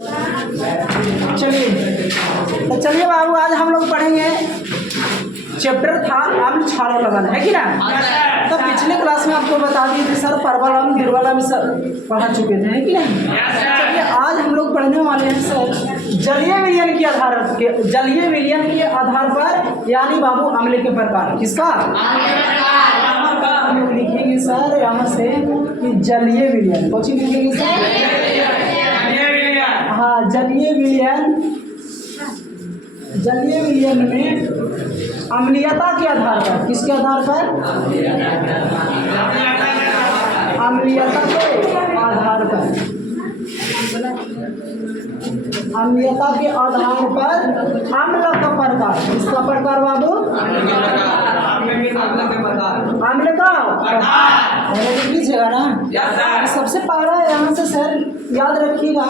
चलिए बाबू, आज हम लोग पढ़ेंगे चैप्टर था अम्ल क्षारों लगाना, है कि ना। तो पिछले क्लास में आपको बता दिए थे सर, परवल अम्ल निर्वल अम्ल सर पढ़ा चुके थे, है कि नहीं। चलिए आज हम लोग पढ़ने वाले हैं सर जलीय विलयन के आधार पर, यानी बाबू अम्ल के प्रकार। किसका हम लोग लिखेंगे सर यहाँ से कि जलीय विलयन। कुछ लिखेंगे सर, हाँ जलीय विलयन में अम्लीयता के आधार पर, किसके आधार पर, अम्लीयता के आधार पर, अम्लीयता के आधार पर अम्ल का प्रकार। किसका प्रकार बाबू, अम्ल का लिख लीजिएगा ना। सबसे पहला यहाँ से सर याद रखिएगा,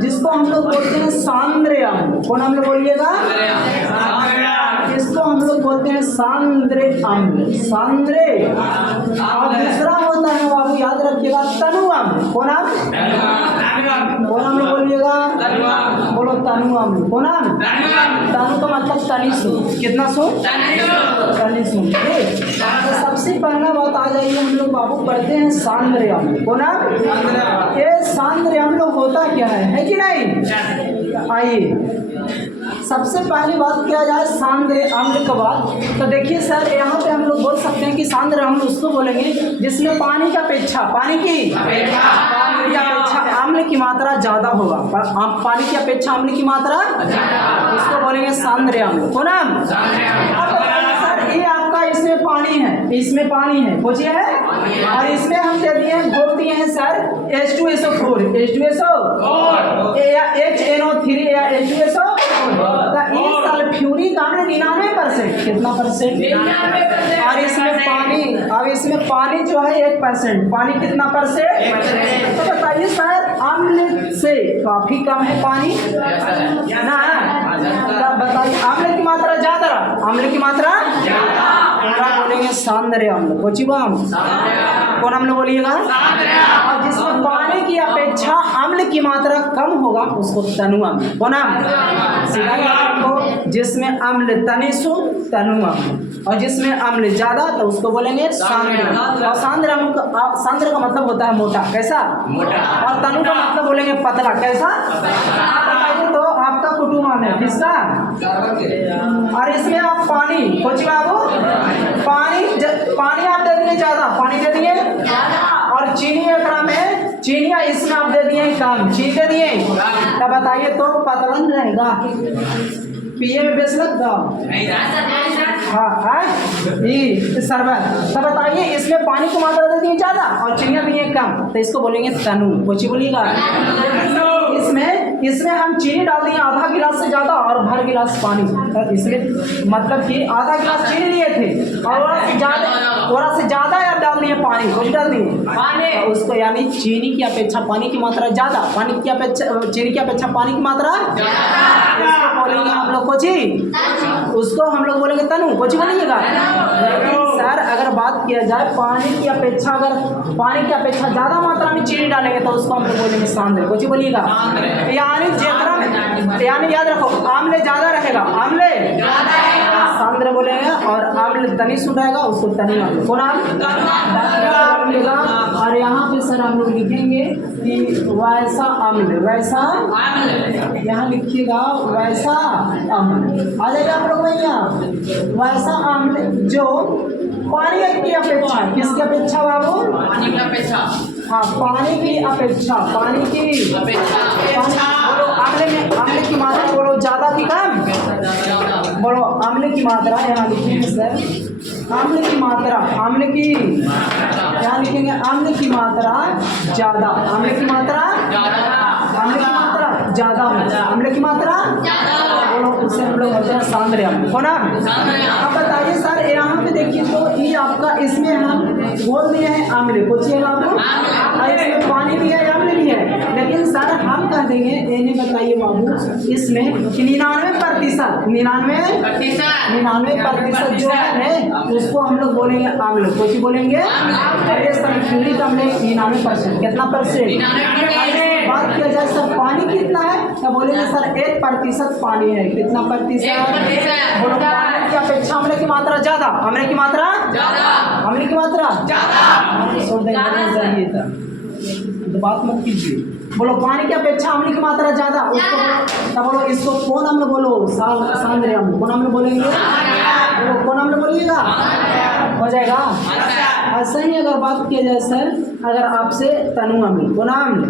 जिसको हम लोग बोलते हैं सांद्र अम्ल। कौन अम्ल बोलिएगा, इसको हम लोग बोलते हैं सांद्र अम्ल। और दूसरा होता है बाबू, याद रखिएगा तनु अम्ल। कौन अम्ल बोलिएगा, बोलो तनु अम्ल। कौन अम्ल, तनु का मतलब तनिसु। कितना सु, तनिसु। तो सबसे पहला बात आ जाइए, हम लोग बाबू पढ़ते हैं सांद्र अम्ल। कौन अम्ल, ये सांद्र अम्ल होता क्या है कि नहीं। आइए सबसे पहली बात किया जाए सांद्र अम्ल के बाद, तो देखिए सर यहाँ पे हम लोग बोल सकते हैं कि सांद्र अम्ल उसको बोलेंगे जिसमें पानी की अपेक्षा अम्ल की मात्रा ज्यादा होगा। पानी की अपेक्षा अम्ल की मात्रा, उसको बोलेंगे सांद्र अम्ल। कौन अम्ल, सर ये आपका इसमें पानी है कुछ है, और इसमें हम दे दिए घोल दिए हैं सर H2SO4 या HNO3 या H2SO। इस सल्फ्यूरिक अम्ल 99%, कितना परसेंट, और इसमें पानी जो है 1%। पानी कितना परसेंट, तो बताइए सर अम्ल से काफी कम है पानी ना। बताइए अम्ल की मात्रा ज्यादा, बोलेंगे सांद्र अम्ल। कौन अम्ल बोलिएगा, और जिसमें पानी की अपेक्षा अम्ल की मात्रा कम होगा उसको तनु अम्ल। कौन अम्ल, जिसमें अम्ल तनिसु तनु अम्ल, और जिसमें अम्ल ज्यादा तो उसको बोलेंगे सांद्र। और सांद्र का मतलब होता है मोटा। कैसा, मोटा। और तनु का मतलब बोलेंगे पतला। कैसा, बताइए तो आपका कुटुंब है किसका, और इसमें आप पानी आप दे दिए ज्यादा, और चीनी एकरा में चीनी इसमें आप दे दिए कम, चीनी दे दिए, तब बताइए तो पतला रहेगा, पिए में बेच लगता। हाँ शरबत। तब बताइए इसमें पानी की मात्रा दे दिए ज्यादा और चीनी दिए कम, तो इसको बोलेंगे तनु। कुछ बोलिएगा, इसमें हम चीनी डाल दिए आधा गिलास से ज्यादा और भर गिलास पानी। इसमें मतलब कि आधा गिलास चीनी लिए थे और थोड़ा से ज्यादा आप डाल दिए पानी। कुछ डाल दिए तो उसको, यानी चीनी की अपेक्षा पानी की मात्रा ज्यादा, चीनी की अपेक्षा पानी की मात्रा बोलेंगे हम लोग कोची, उसको हम लोग बोलेंगे तनु। कुछ बोलिएगा। सर अगर बात किया जाए पानी की अपेक्षा ज्यादा मात्रा में चीनी डालेंगे तो उसको हम लोग बोलेंगे सांद्र। कुछ बोलिएगा। यानी याद रखो अम्ल ज्यादा रहेगा, सांद्र बोलेंगे, और अम्ल तनिसु रहेगा उसको तनु अम्ल। कौन अम्ल, और यहाँ पे सर हम लोग लिखेंगे कि वैसा अम्ल, यहाँ लिखिएगा वैसा अम्ल। आ जाएगा आप लोग भैया, वैसा अम्ल जो पानी की अपेक्षा, किसकी अपेक्षा बाबू, पानी की अपेक्षा, हाँ पानी की अपेक्षा बोलो अम्ल की मात्रा बोलो ज्यादा की कम, बोलो अम्ल की मात्रा यहाँ लिखेंगे सर, अम्ल की मात्रा यहाँ लिखेंगे अम्ल की मात्रा ज्यादा, अम्ल की मात्रा बोलो उसे हम लोग बोलते हैं सांद्र अम्ल। कौन अम्ल, अब बताइए सर यहाँ पे देखिए तो ये आपका, इसमें हम बोल दिए हैं अम्ल। पूछिएगा आपको, इसमें पानी भी है अम्ल भी है, लेकिन सर हम कह देंगे इन्हें बताइए बाबू इसमें 99% जो है उसको हम लोग बोलेंगे अम्ल। कुछ बोलेंगे, अरे सल्फ्यूरिक अम्ल 99%। कितना परसेंट, बात किया जाए सर पानी कितना है तो बोलेंगे सर 1% पानी है। कितना प्रतिशत? बोलो पानी की अपेक्षा अम्ल की मात्रा ज्यादा। अम्ल की मात्रा अम्ल की मात्रा तो बात मत कीजिए। बोलो पानी की अपेक्षा अम्ल की मात्रा ज्यादा। उसको बोलो इसको कौन अम्ल बोलो? सांद्र अम्ल। कौन अम्ल बोलेंगे? बोलो कौन अम्ल बोलिएगा? हो जाएगा। ऐसा ही अगर बात किया जाए सर, अगर आपसे तनु अम्ल, कौन अम्ल,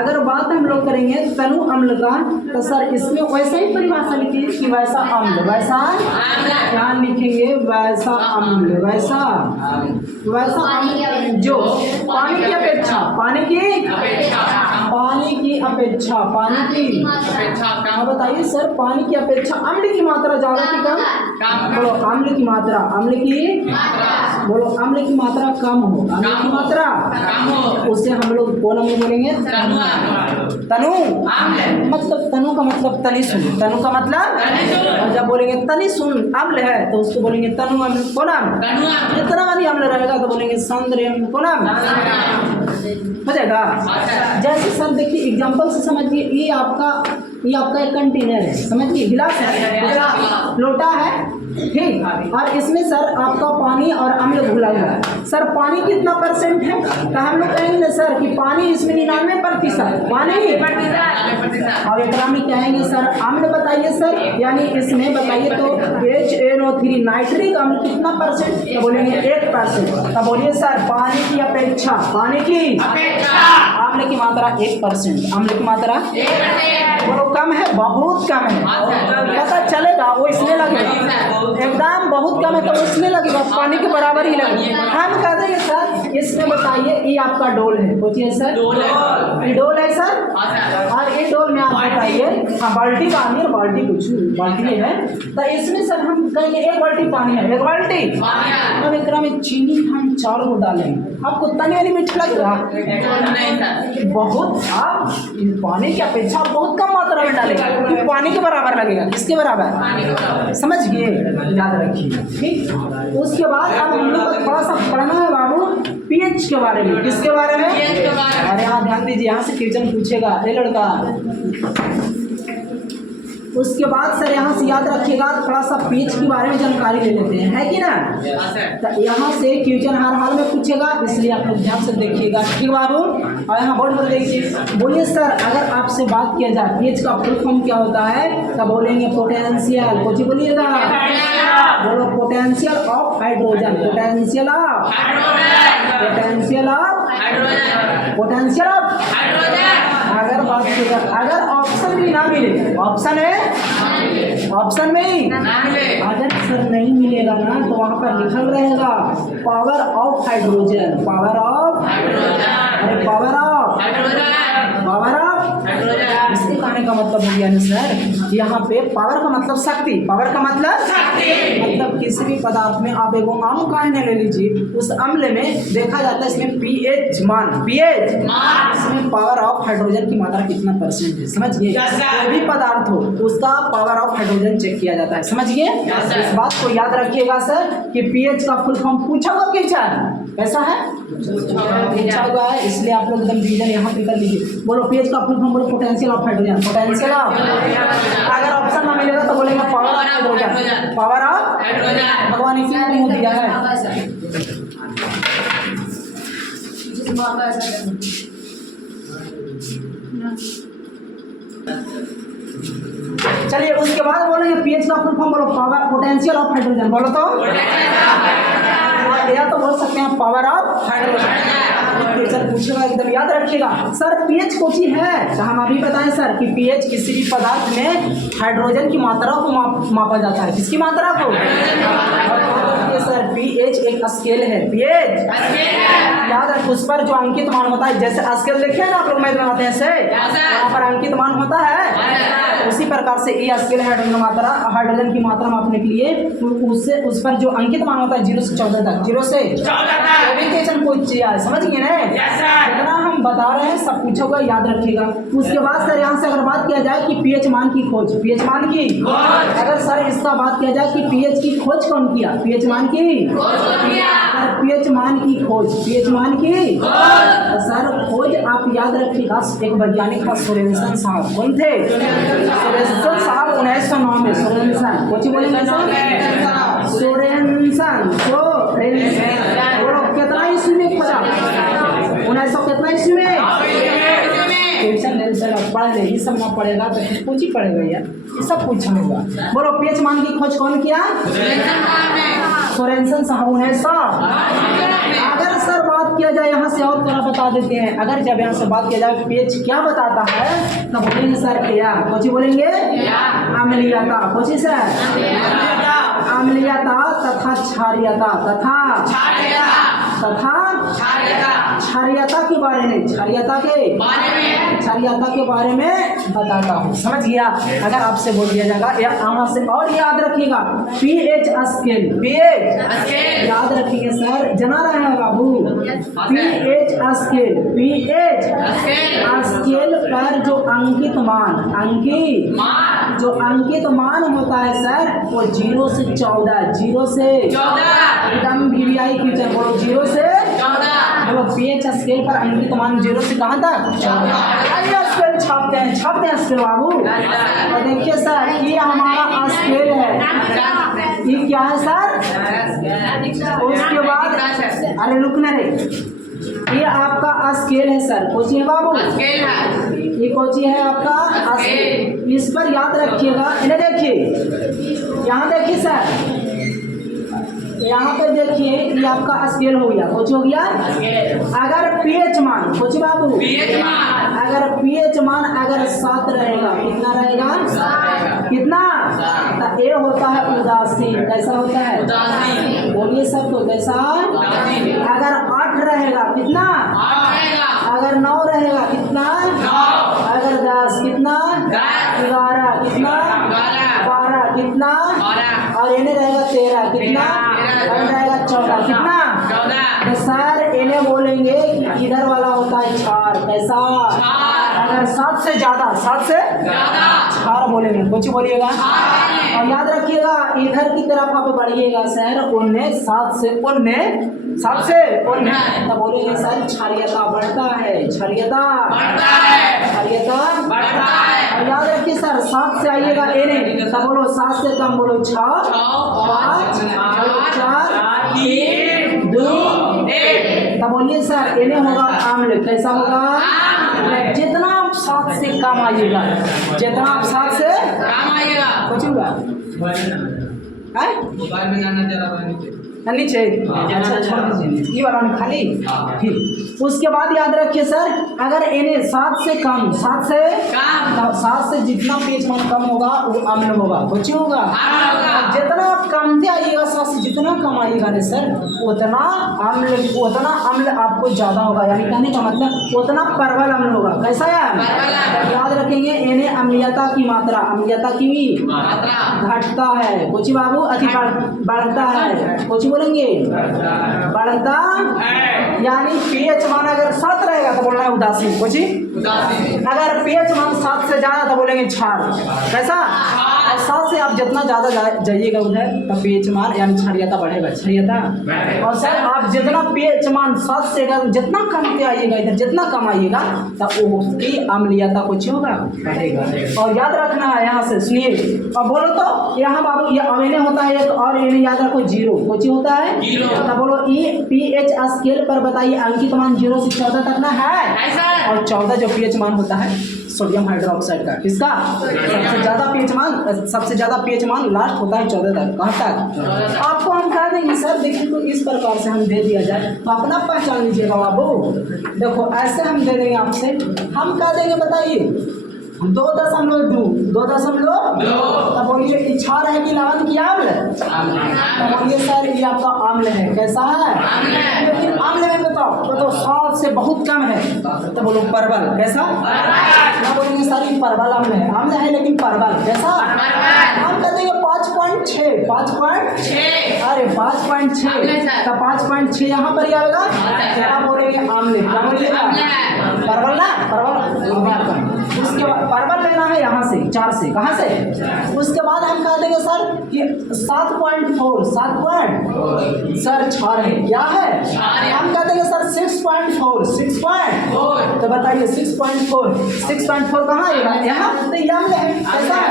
अगर बात हम लोग करेंगे तनु अम्ल का तो सर इसमें वैसा ही परिभाषा लिखिए कि वैसा अम्ल, वैसा क्या लिखेंगे? वैसा अम्ल, वैसा अम्ल जो पानी की अपेक्षा, पानी की अपेक्षा हाँ बताइए सर, पानी की अपेक्षा अम्ल की मात्रा ज्यादा की कम? बोलो अम्ल की मात्रा, बोलो अम्ल की मात्रा कम हो, अम्ल की मात्रा उससे हम लोग कौन अम्ल बोलेंगे? तनु। मतलब तनु का मतलब तनि सुन, तनु का मतलब, और जब बोलेंगे तनि सुन अम्ल है तो उसको बोलेंगे तनु अम्ल। कौन अम्ल? जितना वाली अम्ल रहेगा तो बोलेंगे सांद्र अम्ल। कौन अम्ल? हो जाएगा। जैसे सर देखिए एग्जांपल से समझिए, ये आपका एक कंटेनर है, समझिए गिलास है, लोटा है, ठीक, और इसमें सर आपका पानी और अम्ल घुला हुआ है। सर पानी कितना परसेंट है तो हम लोग कहेंगे ना सर कि पानी इसमें 99% पानी, और एकरा में कहेंगे सर अम्ल बताइए सर, यानी इसमें बताइए तो HNO3 नाइट्रिक अम्ल कितना परसेंट तो बोलेंगे 1%। तो बोलिए सर पानी की अपेक्षा, पानी की अम्ल की मात्रा 1%, अम्ल की मात्रा बोलो कम है, बहुत कम है, पता चलेगा वो इसमें लगेगा, एकदम बहुत कम है तो इसमें लगेगा, पानी के बराबर ही लगेगा। हम कह देंगे सर इसमें बताइए ये आपका डोल है, पूछिए सर ये डोल है सर, और ये डोल में आप बताइए, हाँ बाल्टी पानी और बाल्टी कुछ बाल्टी है, तो इसमें सर हम कहेंगे 1 बाल्टी पानी है, 1 बाल्टी, अब एक में चीनी हम 4 को डालेंगे, आपको तनी वाली मीठा लगेगा? बहुत, आप पानी की अपेक्षा बहुत कम मात्रा में डालेगा, तो पानी के बराबर लगेगा। किसके बराबर? समझ गए, याद रखिए, ठीक। उसके बाद अब हम लोग को थोड़ा सा पढ़ना है बाबू पीएच के बारे में। किसके बारे में? अरे यहाँ ध्यान दीजिए, यहाँ से क्वेश्चन पूछेगा ये लड़का। उसके बाद सर यहाँ से याद रखिएगा थोड़ा सा पीएच के बारे में जानकारी ले लेते हैं, है कि ना? तो यहाँ से क्वेश्चन हर हाल में पूछेगा, इसलिए आप लोग ध्यान से देखिएगा, ठीक बाबू। और यहाँ बोर्ड पर देखिए, बोलिए सर अगर आपसे बात किया जाए पीएच का फुल फॉर्म क्या होता है तो बोलेंगे पोटेंशियल, कुछ बोलिएगा, बोलो potential of hydrogen, potential of अगर बात कीजिए, अगर ऑप्शन भी ना मिले, ऑप्शन में अगर सर नहीं मिलेगा ना तो वहाँ पर लिखल रहेगा पावर ऑफ हाइड्रोजन, इसके कहने का मतलब हो गया ना सर, यहाँ पे पावर का मतलब शक्ति, पावर का मतलब किसी भी पदार्थ में आप एगो अम्ल का ले लीजिए, उस अम्ल में देखा जाता है इसमें पीएच मान, इसमें पावर ऑफ हाइड्रोजन की मात्रा कितना परसेंट है, समझिए। कोई भी पदार्थ हो उसका पावर ऑफ हाइड्रोजन चेक किया जाता है, समझिए। इस बात को याद रखिएगा सर कि पीएच का फुल फॉर्म पूछा हुआ कैसा है, पूछा हुआ है, इसलिए आप लोग एकदम डिवीजन यहाँ पे कर लीजिए। बोलो पीएच का फुल फॉर्म, बोलो potential of hydrogen, potential of, अगर ऑप्शन ना मिलेगा तो बोलेंगे power of hydrogen, power of hydrogen, भगवान इसी में दिया है। चलिए उसके बाद बोलेंगे पीएच का फुल फॉर्म, बोलो पावर पोटेंशियल ऑफ हाइड्रोजन, बोलो तो या तो बोल सकते हैं पावर ऑफ हाइड्रोजन। सर पूछेगा एकदम याद रखिएगा सर पीएच कौन सी है, तो हम अभी बताएं सर कि पीएच किसी भी पदार्थ में हाइड्रोजन की मात्रा को मापा जाता है, किसकी मात्रा को? सर पीएच एक स्केल है, पीएच याद रख, उस पर जो अंकित मान होता है, जैसे स्केल देखिए ना आप लोग मैथ में आते हैं से, वहाँ पर अंकित मान होता है, उसी प्रकार से ये स्केल हाइड्रोजन की मात्रा मापने के लिए उससे उस पर जो अंकित मान होता है 0 से 14 तक, 0 से 14 कोई चीज, समझिए ना? जितना हम बता रहे हैं सब पूछा हुआ याद रखिएगा। उसके बाद सर यहाँ से अगर बात किया किया जाए कि पीएच मान की खोज, पीएच मान की खोज। अगर सर इसका बात किया जाए कि पीएच की खोज कौन किया, पीएच मान की खोज कौन किया, पीएच मान की खोज, पीएच मान की खोज। सर खोज आप याद रखिएगा, एक वैज्ञानिक था सोरेनसन साहब, कौन थे? सोरेनसन साहब 1909 में, सोरेनसन, कुछ बोलेंगे सर? सोरेनसन, बोलो कितना ईस्वी में खोजा? 1900 कितना ईस्वी में? ट्यूशन नहीं सर, पढ़ ले, ये सब ना पढ़ेगा तो कुछ ही पढ़ेगा यार, ये सब कुछ होगा। बोलो पीएच मान की खोज कौन किया? सोरेनसन साहब 1900। अगर सर बात किया जाए यहाँ से और थोड़ा बता देते हैं, अगर जब यहाँ से बात किया जाए पीएच क्या बताता है तो बोलेंगे सर क्या, कुछ बोलेंगे अम्लीयता, कुछ सर अम्लीयता तथा क्षारीयता, तथा क्षारीयता के बारे में, क्षारीयता के बारे में बताता हूँ, समझ गया? अगर आपसे बोल दिया जाएगा यहाँ से, और याद रखिएगा पीएच स्केल, पीएच याद रखिए सर, जना रहे हैं बाबू, पीएच स्केल, पीएच स्केल पर जो अंकित मान होता है सर वो 0 से 14, 0 से एकदम वीवीआई फीचर, बोलो 0 से 14, बोलो पीएच स्केल पर अंकित मान 0 से कहाँ तक? स्केल छापते हैं स्केल बाबू। और देखिए सर ये हमारा स्केल है, ये क्या है सर? उसके बाद अरे रुकना रे, ये आपका स्केल है सर, कौन सी है बाबू? ये कौन सी है आपका स्केल? इस पर याद रखिएगा, इन्हें देखिए, यहाँ देखिए सर, यहाँ पे देखिए ये आपका स्केल हो गया, कुछ हो गया। अगर पीएच मान, कुछ बाबू, अगर पीएच मान अगर 7 रहेगा, कितना रहेगा? कितना? तो ये होता है उदासीन, कैसा होता है? बोलिए सब तो कैसा? अगर 8 रहेगा कितना? अगर 9 रहेगा कितना? अगर 10 कितना? 11 कितना? 12 कितना? और इन्हें रहेगा 13 कितना? और रहेगा 14 कितना? तो सर इन्हें बोलेंगे कि इधर वाला होता है क्षार, कैसा? अगर 7 से ज्यादा, 7 से क्षार बोलेंगे, कुछ बोलिएगा। और याद रखिएगा इधर की तरफ आप बढ़िएगा सर, 7 से 19 तो बोलेंगे सर क्षारीयता बढ़ता है, क्षारीयता बढ़ता है। और याद रखिए सर 7 से आइएगा एने, तब बोलो 7 से कम, बोलो 6 5 4 3 2 1, तब बोलिए सर एने होगा आम्ल, कैसा होगा? जितना आप 7 से कम आइएगा, जितना आप 7 से कम आइएगा, कुछ होगा नीचे, अच्छा छोड़ दीजिए, ये वाला खाली ठीक। उसके बाद याद रखिए सर अगर इन्हें 7 से कम, 7 से जितना पीएच मान कम होगा वो अम्ल होगा, कुछ होगा। जितना कम आइएगा 7 से जितना कम आइएगा ना सर उतना अम्ल आपको ज्यादा होगा, यानी कहने का मतलब उतना परवल अम्ल होगा, कैसा है? याद रखेंगे इन्हें अम्लीयता की मात्रा घटता है, कुछ बाबू अति बढ़ता है, कुछ बोलेंगे बढ़ता, यानी पीएच मान अगर 7 रहेगा तो बोलना है उदासीन, कुछ अगर पीएच मान 7 से ज्यादा तो बोलेंगे क्षार, कैसा? और 7 से आप जितना ज्यादा जाइएगा उधर तो पीएच मान यानी क्षारीयता बढ़ेगा, क्षारीयता। और सर आप जितना पीएच मान 7 से जितना कम आइएगा इधर, जितना कम आइएगा तो उसकी अम्लीयता कुछ होगा, बढ़ेगा। और याद रखना है यहाँ से सुनिए, और बोलो तो यहाँ बाबू ये अवेने होता है एक, और इन्हें याद रखो 0, कुछ होता है तो बोलो ये पीएच स्केल पर बताइए अंकित मान 0 से 14 तक ना है, और 14 जो पीएच मान होता है सोडियम हाइड्रोक्साइड का, किसका? सबसे ज्यादा पीएच मान लास्ट होता है 14 तक, कहाँ तक? आपको हम कह देंगे सर देखिए तो इस प्रकार से हम दे दिया जाए तो अपना पहचान लीजिएगा बाबू। देखो ऐसे हम दे देंगे आपसे, हम कह देंगे बताइए 2.2, 2.2, तब बोलिए क्षार है कि लवण की अम्ल? तब बोलिए सर ये आपका अम्ल है, कैसा है? लेकिन अम्ल में बताओ तो 7 से बहुत कम है, तो बोलो परवल, कैसा? ना बोलेंगे सर ये परवल अम्ल है लेकिन परवल कैसा? हम कह देंगे 5.6, 5.6, अरे 5.6, तो 5.6 यहाँ पर ही आएगा, क्या बोलेंगे? अम्ल, क्या बोलिएगा? परवल ना, परवल उसके बाद परवल लेना है यहाँ से 4 से, कहाँ से? उसके बाद हम कह देंगे सर कि 7.4 सर 6 है, क्या है? हम कह देंगे सर 6.4 तो बताइए 6.4 कहाँ आएगा? यहाँ तो ये अम्ल है, कैसा है?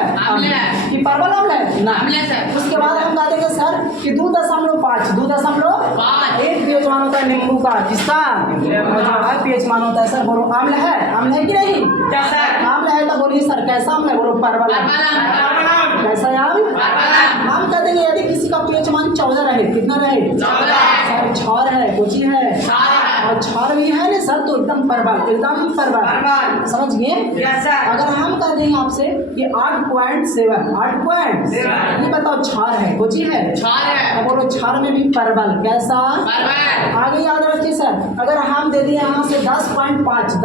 कि परवल अम्ल है ना? उसके बाद हम कह देंगे सर कि 2.5 एक पीएच मान होता है नींबू का, किसका? पीएच मान होता है सर, बोलो अम्ल है कि नहीं? अम्ल है तो बोलिए सर कैसा अम्ल है? बोलो परवल। कैसा है अम्ल? हम कह देंगे यदि किसी का पीएच मान 14 रहे, कितना रहे? सर 6 है, कोची है और 6 भी है ना सर, तो एकदम परवल समझ गए? अगर हम कह देंगे आपसे कि 8.7 ये बताओ 6 है, कोची है? तो बोलो 6 में भी परवल, कैसा? आगे याद रखिए सर, अगर हम दे दिए यहाँ से 10.5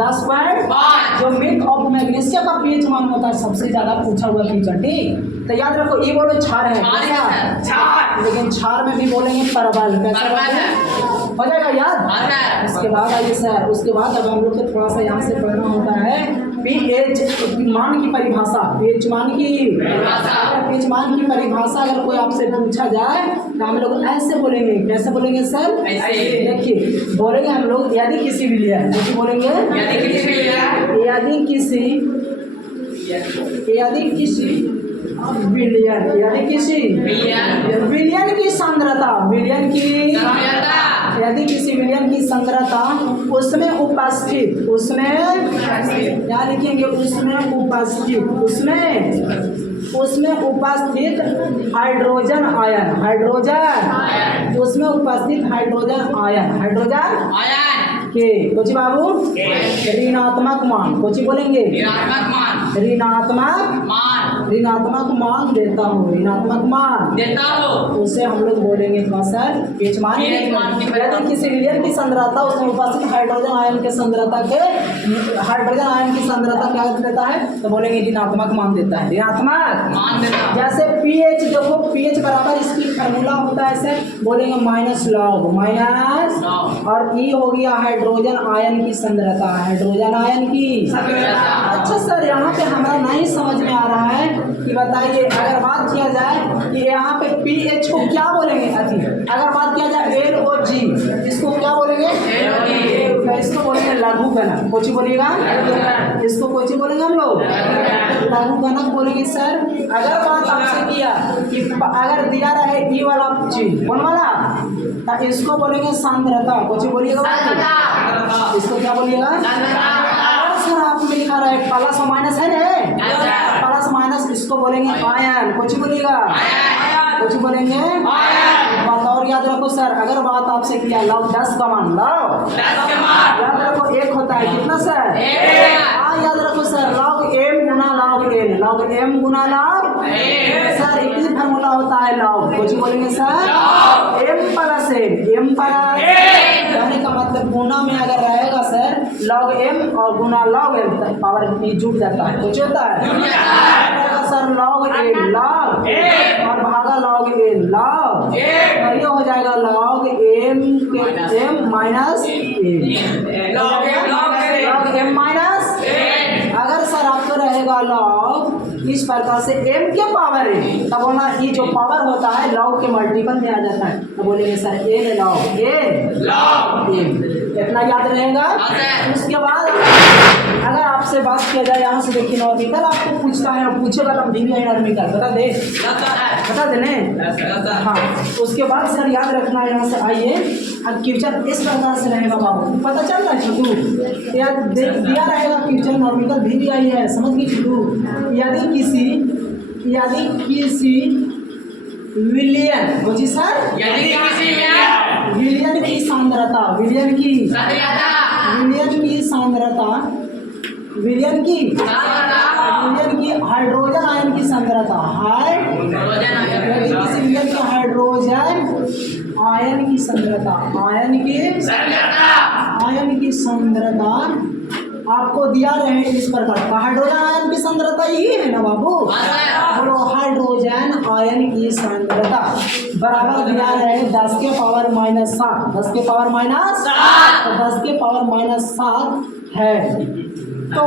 जो मिल्क ऑफ मैग्नीशिया का पीएच मान होता है सबसे ज्यादा पूछा हुआ फीचर, ठीक? तो याद रखो ये बोलो 6 है, लेकिन 6 में भी बोलेंगे परवल, कैसा हो जाएगा याद? उसके बाद आइए सर, उसके बाद अब हम लोग को थोड़ा सा यहाँ से पढ़ना होता है पीएच मान की परिभाषा। पीएच मान की परिभाषा अगर कोई आपसे पूछा जाए तो हम लोग ऐसे बोलेंगे, कैसे बोलेंगे सर? देखिए बोलेंगे हम लोग यदि किसी विलियन, बोलेंगे यदि किसी विलियन की सांद्रता, यदि किसी विलियन की सांद्रता उसमें उपस्थित क्या लिखेंगे? उसमें उपस्थित हाइड्रोजन आयन के कोची बाबू ऋणात्मक मान, कोची बोलेंगे? ऋणात्मक मान देता हूँ, उसे हम लोग बोलेंगे सर पीएच मान। यदि किसी विलियन की सांद्रता उसमें उपस्थित हाइड्रोजन आयन की सांद्रता क्या देता है? तो बोलेंगे ऋणात्मक मान देता है, जैसे पीएच देखो, पीएच बराबर इसकी फार्मूला होता है सर, बोलेंगे माइनस और ई हो गया हाइड्रोजन आयन की सांद्रता, अच्छा सर यहाँ पे हमारा नहीं समझ में आ रहा है कि बताइए अगर बात किया जाए कि यहाँ पे पीएच को क्या बोलेंगे? अगर बात किया जाए LOG, इसको क्या बोलेंगे? इसको बोलेंगे लघु गणक, कोची बोलिएगा? इसको कोची बोलेंगे हम लोग? लघु गणक बोलेंगे सर। अगर बात आपसे किया कि अगर दिया रहे ई वाला चीज, कौन वाला? तो इसको बोलेंगे सांद्रता, कोची बोलिएगा? इसको क्या बोलिएगा? सर आपने लिखा रहा है प्लस और माइनस है ना, प्लस माइनस इसको बोलेंगे आयन, कुछ बोलिएगा? और याद रखो सर, अगर बात आपसे किया लव 10 का मान, याद रखो 1 होता है, कितना सर? याद रखो सर लव m गुना लव सर एक ही फार्मूला होता है लव, कुछ बोलेंगे सर? m प्लस कहने का मतलब गुना में अगर रहेगा सर log m और गुना log m पावर जुड़ जाता है, कुछ होता है सर log a log और भागा log a log, ये हो जाएगा log m माइनस अगर सर आपको रहेगा log इस प्रकार से m के पावर है, तब बोलना ये जो पावर होता है log के मल्टीपल में आ जाता है, तो बोलेंगे सर n log m, इतना याद रहेगा। उसके बाद अगर आपसे बात किया जाए यहाँ से देखिए नॉर्मिकल आपको पूछता है, पूछेगा तो भी नॉर्मिकल बता देने। हाँ उसके बाद सर याद रखना यहाँ से आइए, अब क्वेश्चन इस प्रकार से रहेगा बाबू, पता चल रहा है छोटू? याद दिया रहेगा क्वेश्चन नॉर्मिकल भी आई है, समझ गई छोटू? यदि किसी विलियन बोझी सर विलियन की सांद्रता विलियन की हाइड्रोजन आयन की सांद्रता किसी विलियन की हाइड्रोजन आयन की सांद्रता आपको दिया रहे इस प्रकार का। हाइड्रोजन आयन की सांद्रता यही है ना बाबू? बोलो हाइड्रोजन आयन की सांद्रता बराबर दिया रहे 10 के पावर माइनस 7 है। तो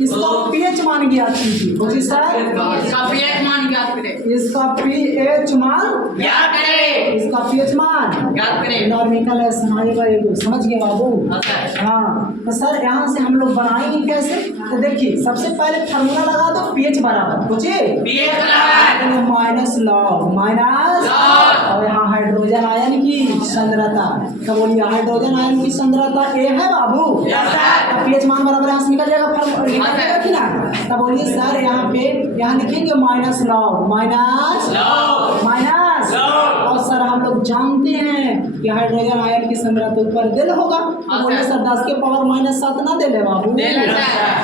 इसका पीएच मान ज्ञात कीजिए। बोलिए सर इसका पीएच मान ज्ञात करें। इसका पीएच मान ज्ञात करें। इसका पीएच मान ज्ञात करें। नॉर्मिकल है सुनाइएगा ये समझ गए बाबू। हाँ सर। हाँ तो सर यहाँ से हम लोग बनाएंगे कैसे? तो देखिए सबसे पहले फार्मूला लगा दो पीएच बराबर पूछिए पीएच बराबर माइनस लॉग माइनस लॉग। और यहाँ हाइड्रोजन आयन की सांद्रता। तो बोलिए हाइड्रोजन आयन की सांद्रता ए है बाबू। Yes sir. पीएच मान बराबर यहाँ से निकल जाएगा हाँ सर। कि ना। तो बोलिए सर यहाँ पे यहाँ लिखेंगे minus log minus log. Minus log. और सर हम लोग जानते हैं कि हाइड्रोजन आयन की सांद्रता ऊपर दिल होगा। तो हाँ बोलिए सर। सर 10 के पावर माइनस 7 ना दे ले बाबू। दे ले सर।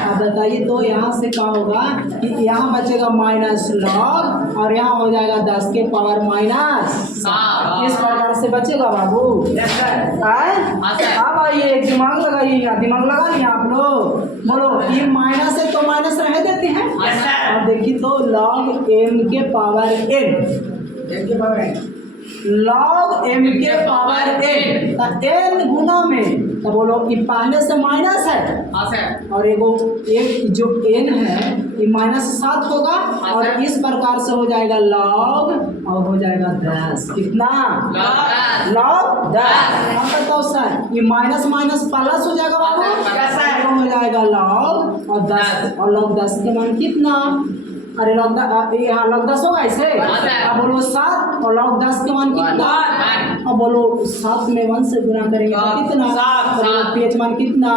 अब बताइए तो यहाँ से क्या होगा कि यहाँ बचेगा माइनस लॉग और यहाँ हो जाएगा 10 के पावर माइनस 7। इस प्रकार से बचेगा बाबू। आए? हाँ सर। अब आइए दिमाग लगाइए यहाँ दिमाग लगा लिया आप लोग। बोलो ये माइनस है तो माइनस रह देते हैं। हाँ सर। अब देखिए तो लॉग एम के पावर एन लॉग एम के पावर एन एन गुना में। तो बोलो कि पहले से माइनस है हाँ सर। और एगो एक जो एन है ये माइनस 7 होगा और इस प्रकार से हो जाएगा लॉग और हो जाएगा 10। कितना? लॉग 10। अब बताओ सर ये माइनस माइनस प्लस हो जाएगा बाबू। कैसा है? तो हो जाएगा लॉग और 10 और लॉग 10 के मान कितना? अरे लॉग यहाँ लॉग 10 होगा इसे। अब बोलो 7 और लॉग 10 के मान कितना? अब बोलो 7 में 1 से गुना करेंगे तो कितना? पीएच मान कितना?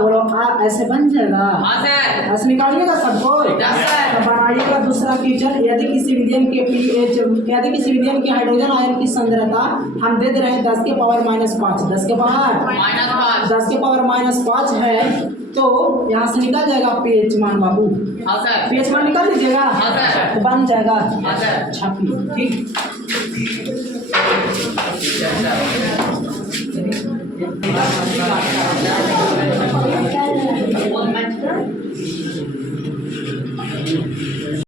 बोलो ऐसे बन जाएगा। हाँ सर। ऐसे निकालिएगा सबको। तो बनाइएगा दूसरा क्वेश्चन। यदि किसी विलयन के पीएच यदि किसी विलयन के हाइड्रोजन आयन की सांद्रता हम दे रहे हैं 10 के पावर -5 10 के पावर -5 10 के पावर -5 है तो यहाँ से निकल जाएगा पीएच मान बाबू। हाँ सर। पीएच मान निकाल लीजिएगा। हाँ सर। तो बन जाएगा। हाँ सर। छापिए ठीक। सर।